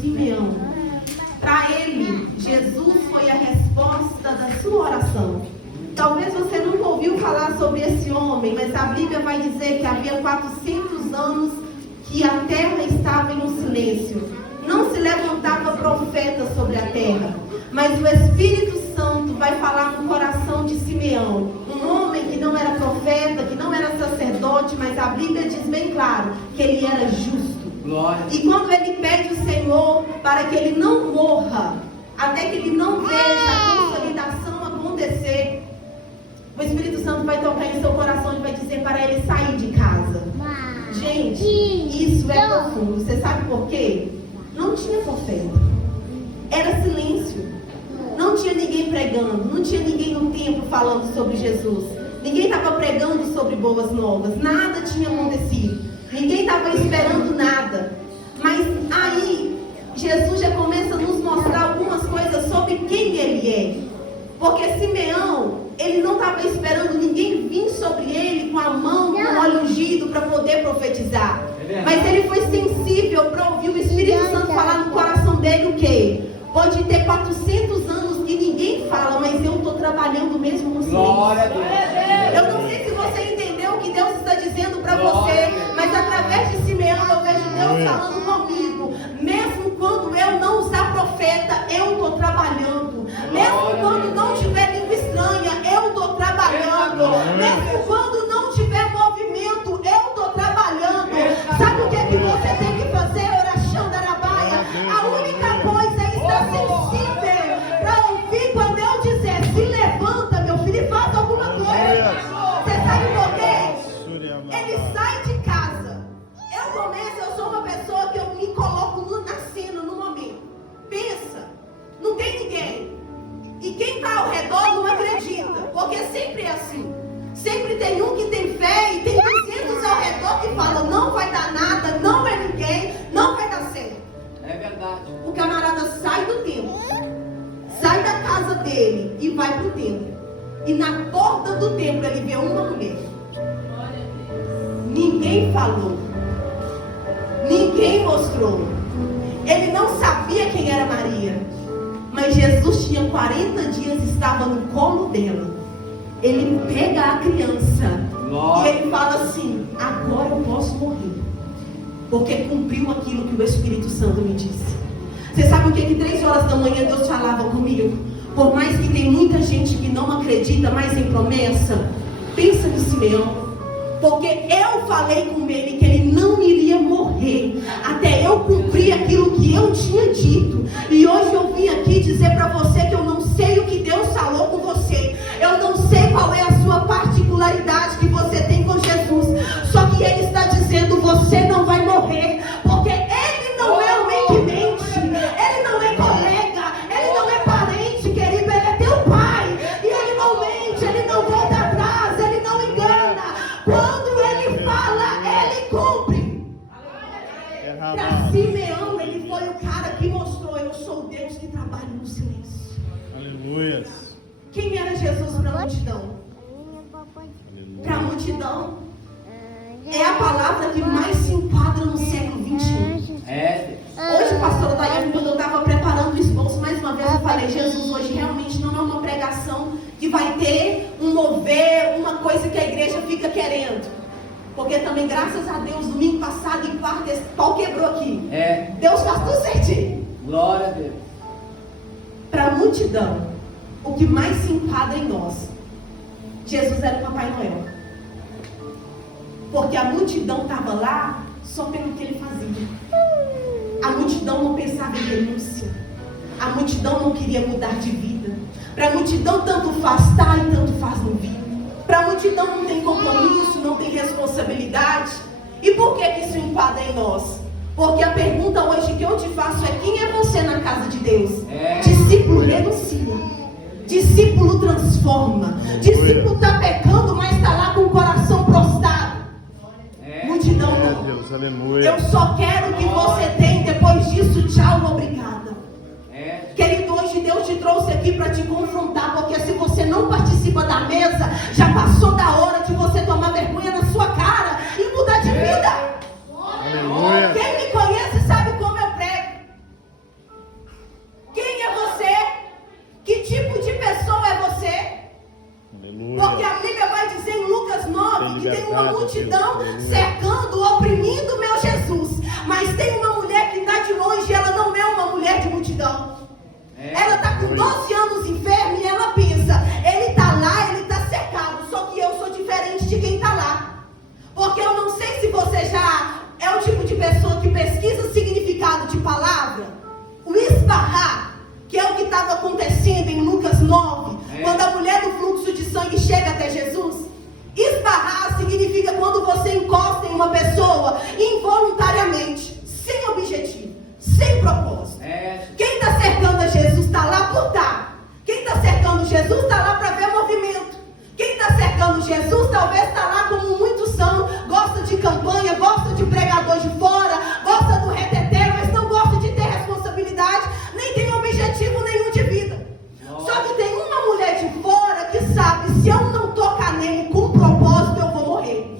Simeão. Para ele, Jesus foi a resposta da sua oração. Talvez você nunca ouviu falar sobre esse homem, mas a Bíblia vai dizer que havia 400 anos que a terra estava em um silêncio. Não se levantava profeta sobre a terra, mas o Espírito Santo vai falar no coração de Simeão, um homem que não era profeta, que não era sacerdote, mas a Bíblia diz bem claro que ele era justo. Glória. E quando ele pede o Senhor para que ele não morra, até que ele não veja a consolidação acontecer, o Espírito Santo vai tocar em seu coração e vai dizer para ele sair de casa. Gente, isso é profundo. Você sabe por quê? Não tinha profeta. Era silêncio. Não tinha ninguém pregando. Não tinha ninguém no templo falando sobre Jesus. Ninguém estava pregando sobre boas novas. Nada tinha acontecido. Ninguém estava esperando nada. Mas aí, Jesus já começa a nos mostrar algumas coisas sobre quem ele é. Porque Simeão, ele não estava esperando ninguém vir sobre ele com a mão, com o óleo ungido para poder profetizar. Mas ele foi sensível para ouvir o Espírito Santo falar no coração dele o quê? Pode ter 400 anos que ninguém fala, mas eu estou trabalhando mesmo no silêncio. Glória a Deus. Eu não sei se você entendeu o que Deus está dizendo para você, mas através de Simeão eu vejo Deus falando comigo. Mesmo quando eu não usar profeta, eu estou trabalhando. Mesmo quando não tiver língua estranha, eu estou trabalhando. Mesmo quando não tiver movimento, eu estou trabalhando. Sabe o que é que você tem que fazer, oração da Arabaia? A única coisa é estar sensível para ouvir quando eu dizer, se levanta, meu filho, e faz alguma coisa. Você sabe por quê? Ele sai de casa. Eu sou uma pessoa que eu me coloco na cena, no momento. Pensa, não tem ninguém. E quem está ao redor não acredita, porque sempre é assim. Sempre tem um que tem fé e tem 200 ao redor que falam, não vai dar nada, não é ninguém, não vai dar certo. É verdade. O camarada sai do templo, sai da casa dele e vai para o templo. E na porta do templo ele vê uma mulher. Ninguém falou, ninguém mostrou. Ele não sabia quem era Maria. Mas Jesus tinha 40 dias, estava no colo dela. Ele pega a criança e ele fala assim, agora eu posso morrer, porque cumpriu aquilo que o Espírito Santo me disse. Você sabe o que 3 horas da manhã Deus falava comigo? Por mais que tem muita gente que não acredita mais em promessa, pensa no Simeão. Porque eu falei com ele que ele não iria morrer até eu cumprir aquilo que eu tinha dito. E hoje eu vim aqui dizer para você que eu não sei o que Deus falou com você. Eu não sei qual é a sua particularidade que você tem com Jesus. Só que ele está dizendo, você não vai morrer. Porque ele não é homem que mente. Ele não é colega. Ele não é parente, querido. Ele é teu pai. E ele não mente, ele não volta atrás, ele não engana. Quando ele fala, ele cumpre. Para Simeão, ele foi o cara que mostrou, eu sou o Deus que trabalha no silêncio. Aleluia. Quem era Jesus para a multidão? Para a multidão, é a palavra que mais se enquadra no século 21. Hoje, pastora Daiane, quando eu estava preparando o esboço, mais uma vez eu falei, Jesus hoje realmente não é uma pregação que vai ter um mover, uma coisa que a igreja fica querendo. Porque também, graças a Deus, domingo passado, em quarta, esse pau quebrou aqui. Deus faz tudo certinho. Glória a Deus. Para a multidão, o que mais se enquadra em nós, Jesus era o Papai Noel. Porque a multidão estava lá só pelo que ele fazia. A multidão não pensava em renúncia. A multidão não queria mudar de vida. Para a multidão tanto faz estar e tanto faz não vir. Para a multidão não tem compromisso, não tem responsabilidade. E por que isso enquadra em nós? Porque a pergunta hoje que eu te faço é, quem é você na casa de Deus? Discípulo renuncia. Discípulo transforma. Discípulo está pecando, mas está lá com o coração prostrado. Multidão não. Deus, aleluia. Eu só quero que você tenha, depois disso, tchau, obrigada. Querido, hoje Deus te trouxe aqui para te confrontar, porque se você não participa da mesa, já passou da hora de você tomar vergonha na sua cara e mudar de vida. Aleluia. Quem me conhece sabe como eu prego. esbarrar, que é o que estava acontecendo em Lucas 9, quando a mulher do fluxo de sangue chega até Jesus. Esbarrar significa quando você encosta em uma pessoa involuntariamente, sem objetivo, sem propósito. Quem está cercando a Jesus está lá por estar. Quem está cercando Jesus está lá para ver movimento. Quem está cercando Jesus talvez está lá como muitos são, gosta de campanha, gosta de pregador de fora, gosta do reteteiro, mas não gosta de ter responsabilidade, nem tem objetivo nenhum de vida. Só que tem uma mulher de fora que sabe, se eu não tocar nele com propósito, eu vou morrer.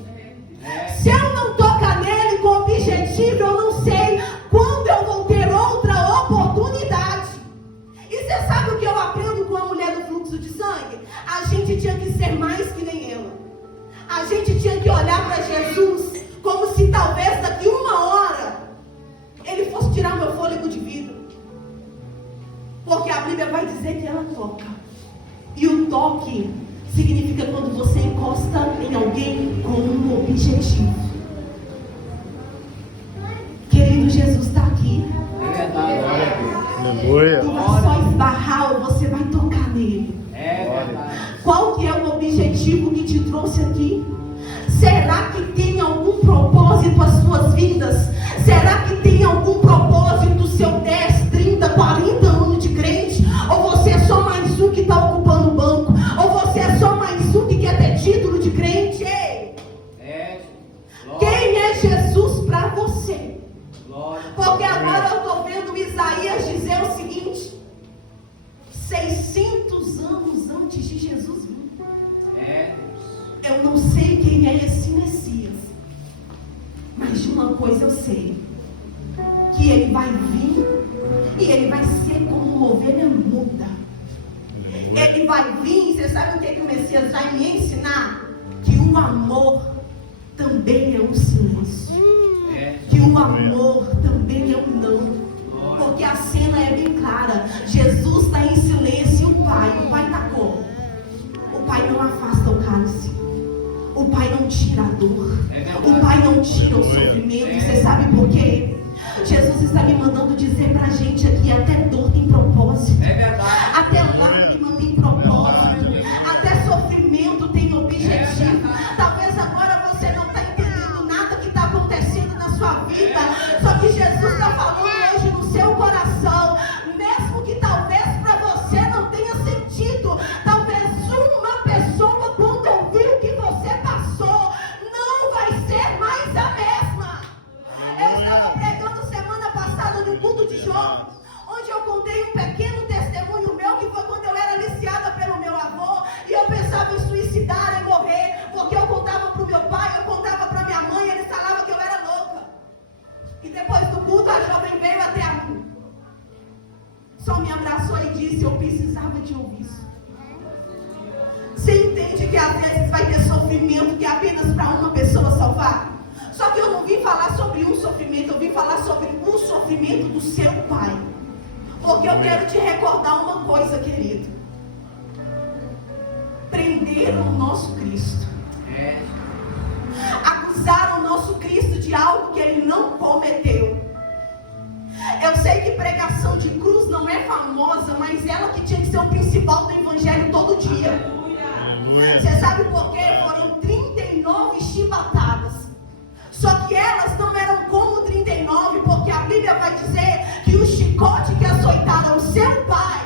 Se eu não tocar nele com objetivo, eu não sei quando eu vou ter outra oportunidade. E você sabe o que eu aprendo com a mulher do fluxo de sangue? A gente tinha que ser mais que nem ela. A gente tinha que olhar para Jesus como se talvez daqui uma hora ele fosse tirar meu fôlego de vida. Porque a Bíblia vai dizer que ela toca. E o toque significa quando você encosta em alguém com um objetivo. Querido, Jesus está aqui. É verdade. Aleluia. Não vai só esbarrar ou você vai tocar nele. É verdade. Qual que é o objetivo que te trouxe aqui? Será que tem algum propósito as suas vidas? Será que tem algum propósito o seu 10, 30, 40 anos de crente? Ou você é só mais um que está ocupando o banco? Ou você é só mais um que quer ter título de crente? Ei! Quem é Jesus para você? Porque agora eu estou vendo Isaías dizer o seguinte: 600 anos antes de Jesus vir. Eu não sei quem é esse Messias, mas de uma coisa eu sei: que ele vai vir e ele vai ser como uma ovelha muda. Ele vai vir, você sabe o que o Messias vai me ensinar? Que o amor também é um silêncio. Que o amor também é um não. Porque a cena é bem clara. Jesus está em silêncio e o Pai está como? O Pai não afasta o cálice. O Pai não tira a dor. O Pai não tira o sofrimento. Você sabe por quê? Jesus está me mandando dizer pra gente aqui: até dor tem propósito. Até lágrima tem propósito. Até sofrimento tem objetivo. Talvez agora você não está entendendo nada que está acontecendo na sua vida. Só que Jesus está falando hoje no seu coração. Mesmo que talvez para você não tenha sentido. Talvez uma pessoa, quando ouvir o que você passou, não vai ser mais a mesma. Eu estava pregando semana passada no culto de jovens, onde eu contei um pequeno testemunho meu, que foi quando eu era aliciada pelo meu avô, e eu pensava em suicidar, em morrer, porque eu contava para o meu pai, eu contava para minha mãe, eles falavam que eu era louca. E depois do culto, a jovem veio até a mim, só me abraçou e disse: eu precisava de ouvir isso. Você entende que às vezes vai ter sofrimento que é apenas para uma pessoa salvar? Só que eu não vim falar sobre um sofrimento, eu vim falar sobre o sofrimento do seu pai. Porque eu quero te recordar uma coisa, querido. Prenderam o nosso Cristo. Acusaram o nosso Cristo de algo que ele não cometeu. Eu sei que pregação de cruz não é famosa, mas ela que tinha que ser o principal do evangelho todo dia. Você sabe por quê? Foram 39 chibatadas. Só que elas não eram como 39, porque a Bíblia vai dizer que o chicote que açoitara o seu pai,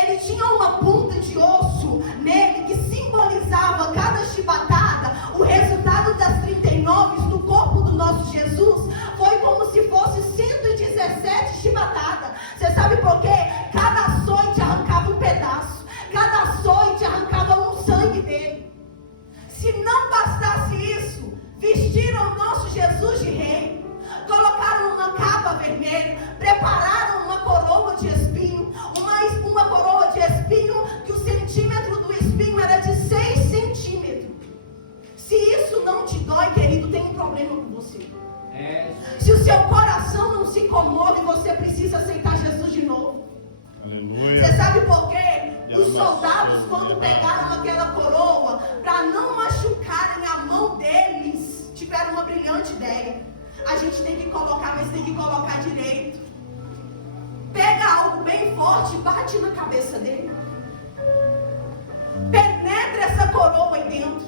ele tinha uma ponta de osso nele que simbolizava cada chibatada. O resultado das 39 no corpo do nosso Jesus foi como se fosse 117 chibatadas. Você sabe por quê? Cada açoite arrancava um pedaço. Cada açoite arrancava um sangue dele. Se não bastasse isso, vestiram o nosso Jesus de rei, colocaram uma capa vermelha, prepararam uma coroa de espinho, uma coroa de espinho que o centímetro do espinho era de 6 centímetros. Se isso não te dói, querido, tem um problema com você. Se o seu coração não se comove, você precisa aceitar Jesus de novo. Aleluia. Você sabe por quê? Os soldados, quando pegaram aquela coroa, para não machucarem a mão deles, tiveram uma brilhante ideia. A gente tem que colocar, mas tem que colocar direito. Pega algo bem forte, bate na cabeça dele. Penetra essa coroa aí dentro.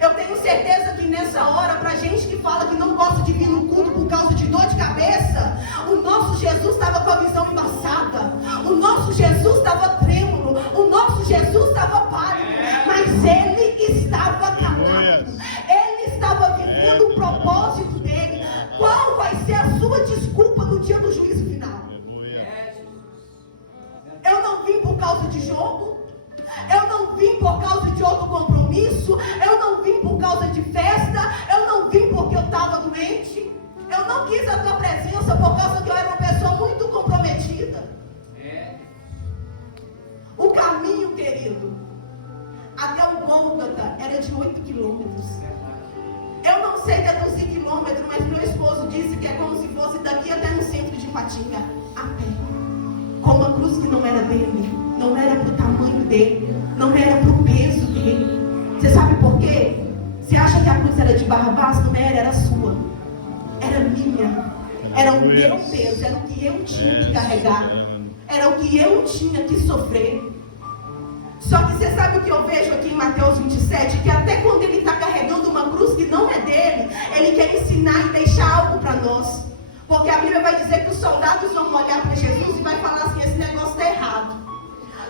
Eu tenho certeza que nessa hora, pra gente que fala que não gosta de vir no culto por causa de dor de cabeça, o nosso Jesus estava com a visão embaçada, o nosso Jesus estava trêmulo, o nosso Jesus estava pálido, mas ele estava calado, ele estava vivendo o propósito dele. Qual vai ser a sua desculpa no dia do juízo final? Eu não vim por causa de jogo, eu não vim por causa de outro compromisso, eu não vim por causa de festa, eu não vim porque eu estava doente, eu não quis a tua presença por causa que eu era uma pessoa muito comprometida. O caminho, querido, até o Gólgota era de 8 quilômetros. Eu não sei deduzir quilômetro, mas meu esposo disse que é como se fosse daqui até no centro de Patinga, a pé, com uma cruz que não era dele, não era pro tamanho dele, não era pro peso dele. Você sabe por quê? Você acha que a cruz era de Barrabás? Não era, era sua, era minha, era o meu peso, era o que eu tinha que carregar, era o que eu tinha que sofrer. Só que você sabe o que eu vejo aqui em Mateus 27? Que até quando ele está carregando uma cruz que não é dele, ele quer ensinar e deixar algo para nós. Porque a Bíblia vai dizer que os soldados vão olhar para Jesus e vai falar assim: esse negócio está errado.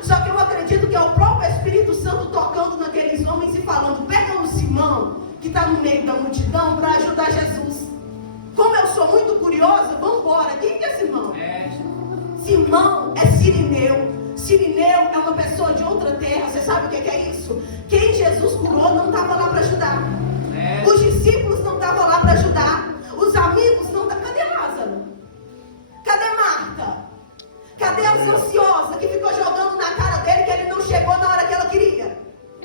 Só que eu acredito que é o próprio Espírito Santo tocando naqueles homens e falando: pega o Simão, que está no meio da multidão, para ajudar Jesus. Como eu sou muito curiosa, vamos embora. Quem que é Simão? Simão é Cirineu. Cirineu é uma pessoa de outra terra. Você sabe o que é isso? Quem Jesus curou não estava lá para ajudar. Os discípulos não estavam lá para ajudar. Os amigos não estavam. Cadê Lázaro? Cadê Marta? Cadê as ansiosas que ficou jogando na cara dele que ele não chegou na hora que ela queria?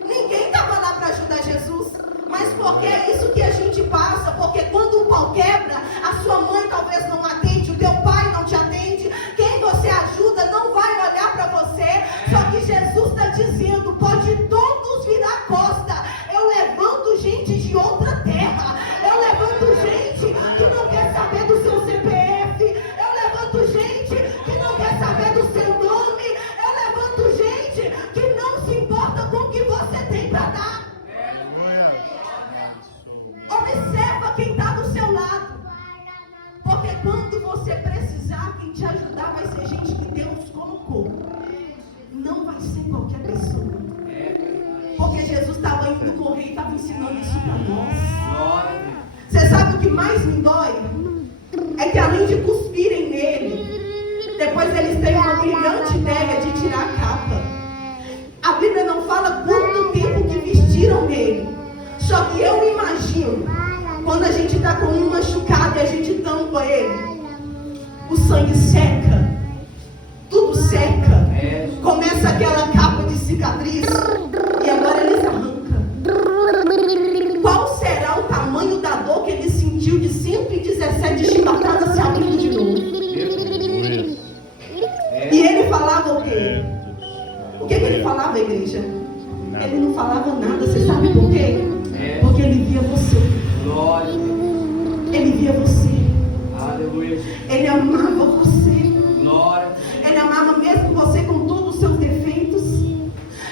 Ninguém estava lá para ajudar Jesus. Mas porque é isso que a gente passa. Porque quando o pau quebra, a sua mãe talvez não atende, o teu pai não te atende, quem você ajuda não vai olhar para você. Só que Jesus está dizendo: pode todos virar costa, eu levanto gente de outra terra, eu levanto gente que não quer saber do seu CPF, eu levanto gente que não quer saber do seu nome, eu levanto gente que não se importa com o que você tem para dar. Observa quem está do seu lado, porque quando você precisar, quem te ajudar vai ser gente que Deus colocou, não vai ser qualquer pessoa. Porque Jesus estava indo morrer e estava ensinando isso para nós. Você sabe o que mais me dói? É que além de cuspirem nele, depois eles têm uma brilhante ideia de tirar a capa. A Bíblia não fala quanto tempo que vestiram nele. Só que eu imagino, quando a gente está com um machucado e a gente tampa ele, o sangue seca, tudo seca, começa aquela capa de cicatriz e agora eles arrancam. Qual será o tamanho da dor que ele sentiu de 117 chibatadas se abrindo de novo? E ele falava o quê? O que ele falava, igreja? Ele não falava nada. Você sabe por quê? Porque ele via você. Ele via você. Ele amava você. Ele amava mesmo você com todos os seus defeitos.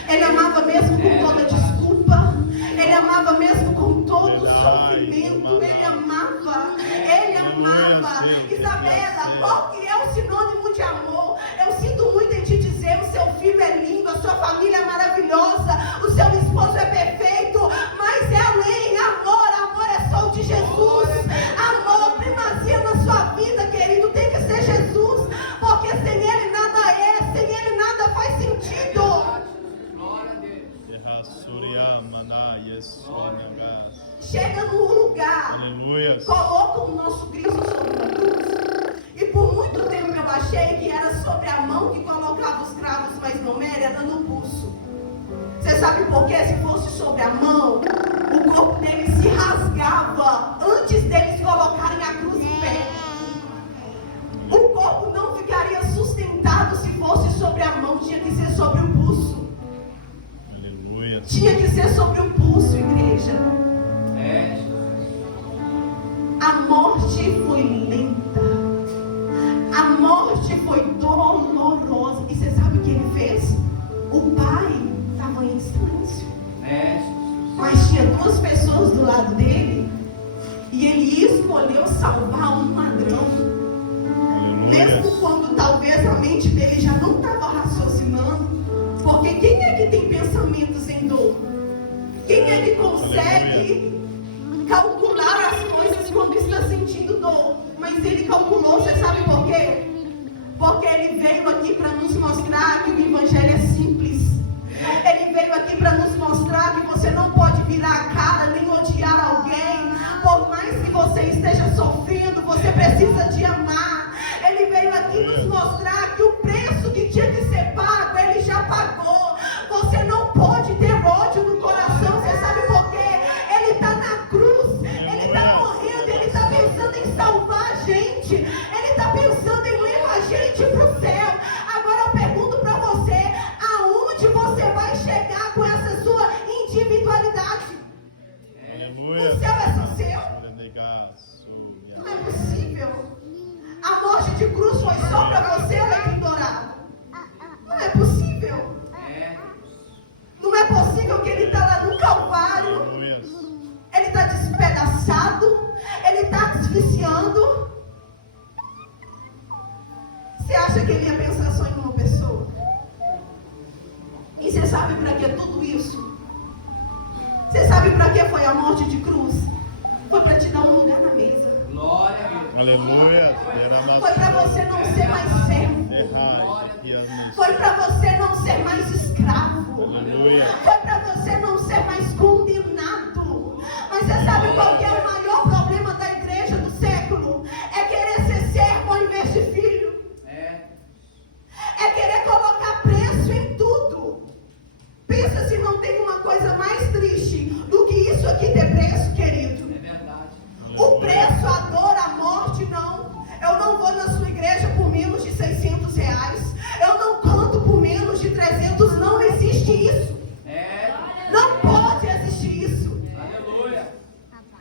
Ele amava mesmo com toda desculpa. Ele amava mesmo com todo o sofrimento. Ele amava. Ele amava. Isabela, qual que é o sinônimo de amor? Eu sinto muito em te dizer: o seu filho é lindo, a sua família é maravilhosa, o seu esposo é perfeito, mas é além. Amor é só o de Jesus. Amor, primazia na sua vida, querido, tem que ser Jesus, porque sem ele nada é, sem ele nada faz sentido. Chega num lugar, coloca o nosso Cristo sobre uma cruz. E por muito tempo eu achei que era sobre a mão que colocava os cravos, mas não era no pulso. Você sabe por quê? Se fosse sobre a mão, o corpo dele se rasgava antes deles colocarem a cruz em pé. O corpo não ficaria sustentado se fosse sobre a mão, tinha que ser sobre o pulso. Aleluia. Tinha que ser sobre o pulso, igreja. A morte foi lenta, a morte foi dolorosa. escolheu salvar um ladrão. Aleluia. Mesmo quando talvez a mente dele já não estava raciocinando. Porque quem é que tem pensamentos em dor? Quem é que consegue calcular as coisas quando está sentindo dor? Mas ele calculou, você sabe por quê? Porque ele veio aqui para nos mostrar que o evangelho é simples. Ele veio aqui para nos mostrar que você não pode virar a cara nem odiar alguém. Por mais que você esteja sofrendo, você precisa de amar. Ele veio aqui nos mostrar que o preço que tinha que ser pago, ele já pagou. Você não pode ter ódio no coração. Você sabe por quê? Ele está na cruz, ele está morrendo, ele está pensando em salvar a gente. Ele está pensando em levar a gente para o céu. Agora eu pergunto para você, aonde você vai chegar com essa sua individualidade? Aleluia. O céu é só seu? Não é possível. A morte de cruz foi só para você, Alecrim Dourado. Não é possível. Não é possível que ele está lá no Calvário. Aleluia. Ele está despedaçado. Ele está asfixiando. Você acha que ele ia pensar só em uma pessoa? E você sabe para que tudo isso? Você sabe para que foi a morte de cruz? Foi para te dar um lugar na mesa. Glória a Deus. Aleluia. Foi para você não ser mais servo. Foi para você não ser mais escravo. Aleluia. Foi para você não ser mais condenado. Mas você sabe qual que é o maior problema da igreja do século? É querer ser servo ao invés de filho. É querer colocar preço em tudo. Pensa se não tem uma coisa mais triste do que isso aqui ter preço, querido. É verdade. O preço, a dor, a morte, não. Eu não vou na sua igreja por menos de R$600. Eu não canto por menos de 300. Não existe isso. Não pode existir isso. Aleluia.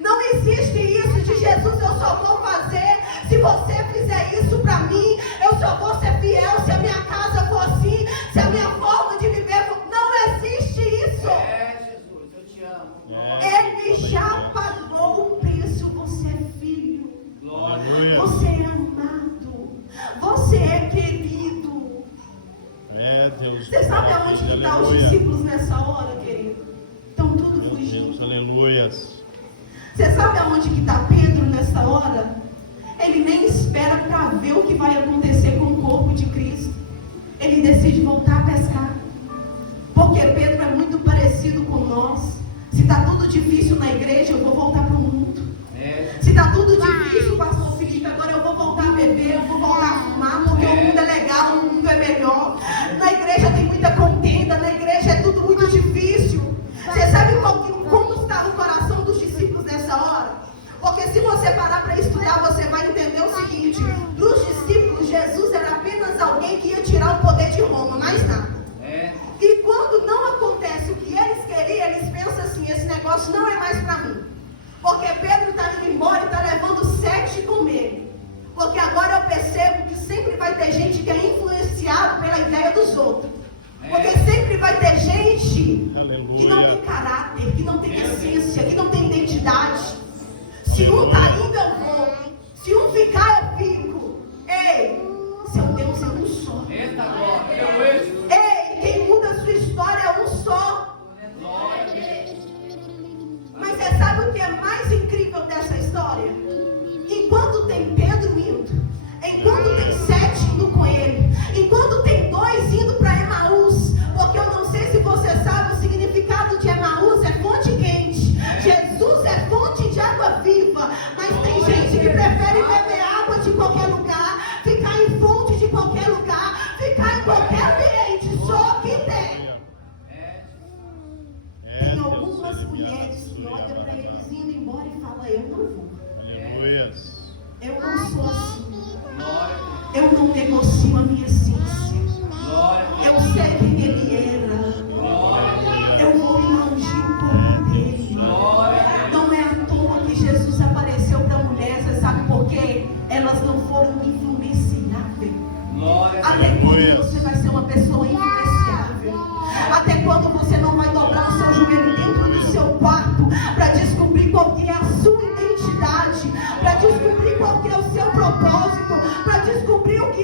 Não existe isso de Jesus, eu só vou fazer se você fizer isso para mim. Eu só vou ser fiel se a minha casa for assim, se a minha forma de viver for... Não existe isso. Jesus, eu te amo. Ele já pagou o preço. Você é filho. Glória. Você é amado. Você é querido. Deus. Você sabe aonde que estão os discípulos nessa hora, querido? Estão tudo Meu fugindo. Deus, aleluia. Você sabe aonde que está Pedro nessa hora? Ele nem espera para ver o que vai acontecer com o corpo de Cristo. Ele decide voltar a pescar. Porque Pedro é muito parecido com nós. Se está tudo difícil na igreja, eu vou voltar para o mundo. Se está tudo difícil, pastor Felipe, agora eu vou voltar a beber, eu vou voltar a fumar, porque o mundo é legal, o mundo é melhor. Na igreja tem muita contenda, na igreja é tudo muito difícil. Você sabe como está o coração dos discípulos nessa hora? Porque se você parar para estudar, você vai entender o seguinte: para os discípulos, Jesus era apenas alguém que ia tirar o poder de Roma, mais nada. E quando não acontece o que eles queriam, eles pensam assim: esse negócio não é mais para mim. Porque Pedro está indo embora e está levando 7 com ele. Porque agora eu percebo que sempre vai ter gente que é influenciada pela ideia dos outros. Porque sempre vai ter gente que não tem caráter, que não tem essência, que não tem identidade. Se um está indo, eu vou. Se um ficar, eu fico. Ei, seu Deus é um só. Eita glória. Ei, quem muda a sua história é um só. Mas você sabe o que é mais incrível dessa história? Enquanto tem Pedro indo, enquanto tem 7 indo com ele, enquanto tem 2 indo para Emaús, porque eu não sei se você sabe o significado de Emaús, é fonte quente. Jesus é fonte de água viva, mas tem gente que prefere beber água de qualquer lugar, ficar em fonte de qualquer lugar, ficar em qualquer ambiente, só que tem. Tem algumas mulheres que olham para eles indo embora e falam: eu não vou. Aleluia. Eu não sou assim. Eu não negocio a minha essência. Eu sei quem ele era. Eu vou me ungir o corpo dele. Não é à toa que Jesus apareceu para mulheres. Você sabe por quê? Elas não foram influenciáveis. Até quando você vai ser uma pessoa influenciável? Até quando você não vai dobrar o seu joelho dentro do seu quarto para descobrir qual que é a sua identidade? Para descobrir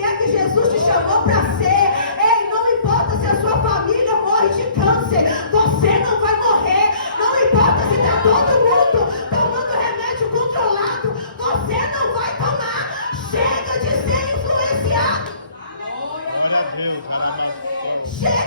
é que Jesus te chamou para ser. Ei, não importa se a sua família morre de câncer, você não vai morrer. Não importa se está todo mundo tomando remédio controlado, você não vai tomar. Chega de ser influenciado. Glória a Deus. Chega